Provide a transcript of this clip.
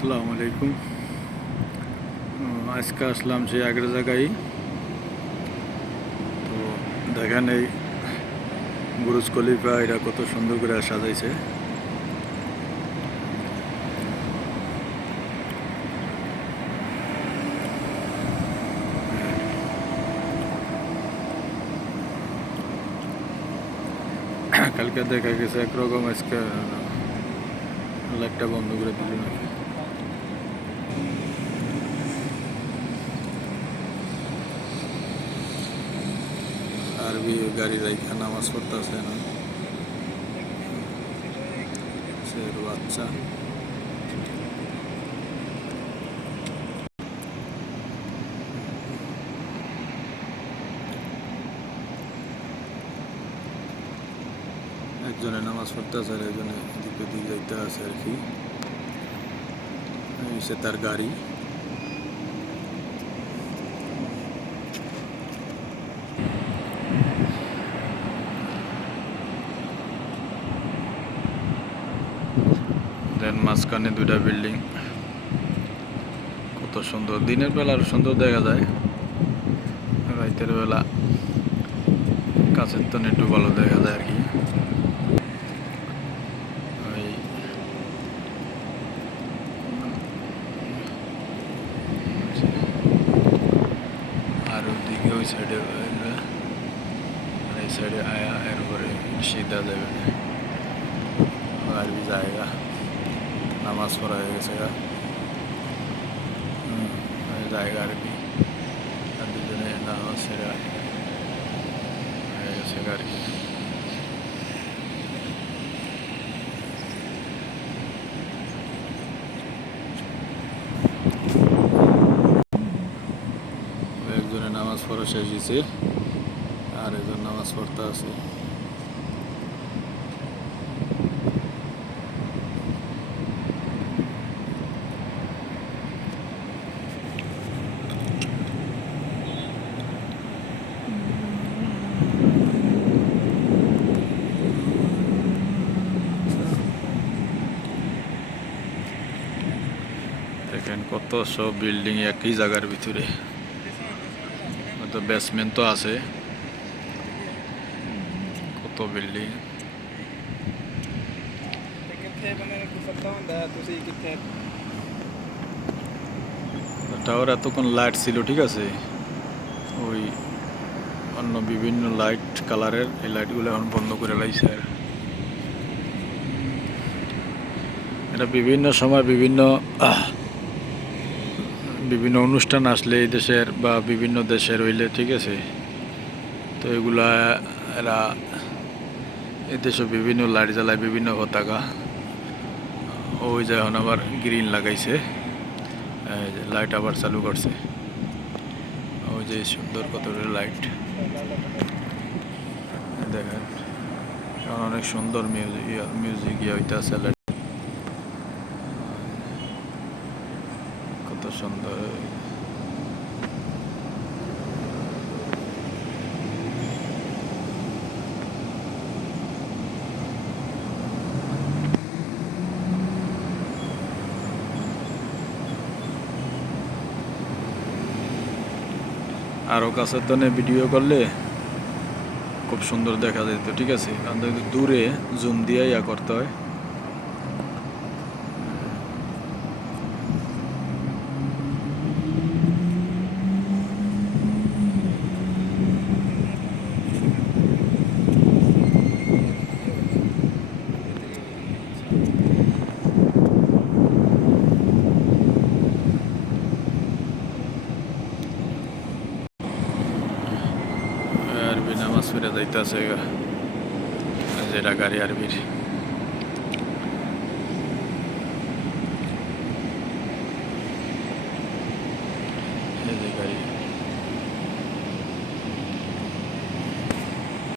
আসসালামু আলাইকুম। আজকে আসলাম সেই আগের জায়গায়। তো দেখেন এই বুরুজ খলিফা এটা কত সুন্দর করে সাজাইছে। কালকে দেখা গেছে একরকম আজকে লাইটটা বন্ধ করে দিল নাকি? আরবি গাড়ি রাইখা নামাজ পড়তেছে না। বাচ্চা। একজনে নামাজ পড়তেছে আর একজনে দিকে দিকে যাইতে আছে আর কি। সে তার গাড়ি। দেন মাঝখানে দুইটা বিল্ডিং কত সুন্দর। দিনের বেলা আরও সুন্দর দেখা যায়। রাতের বেলা কাছের তো একটু ভালো দেখা যায় আর কি ওই আর ওদিকে ওই সাইডে এই সাইডে আয়া এরপরে সিধা যাবে আরবি জায়গা নামাজ পড়া হয়ে গেছে জায়গা আরবি আর দুজনে নামাজ সেরা হয়ে গেছে গা আর কি একজনে নামাজ পড়া আর একজন নামাজ পড়তে আছে। দেখেন কত সব বিল্ডিং একই জায়গার ভিতরে। তো বেসমেন্ট তো আছে। কত বিল্ডিং? টাওয়ার এতক্ষণ লাইট ছিল ঠিক আছে? ওই অন্য বিভিন্ন লাইট কালারের এই লাইটগুলো এখন বন্ধ করে লাইছে আর। এটা বিভিন্ন সময় বিভিন্ন বিভিন্ন অনুষ্ঠান আসলে এই দেশের বা বিভিন্ন দেশের হইলে, ঠিক আছে? তো এগুলা, এরা এই দেশে বিভিন্ন লাইট জ্বালায়, বিভিন্ন পতাকা। ওই যে এখন আবার গ্রিন লাগাইছে। লাইট আবার চালু করছে। ওই যে সুন্দর কত লাইট দেখেন অনেক সুন্দর মিউজিক ইয়ে হইতেছে। লাইট কত সুন্দর আরও কাছের তনে ভিডিও করলে খুব সুন্দর দেখা যেত ঠিক আছে? কারণ দূরে জুম দিয়ে ইয়া করতে হয়। আরবি নামাজ ফিরে যাইতেছে যেটা গাড়ি আরবির এই যে গাড়ি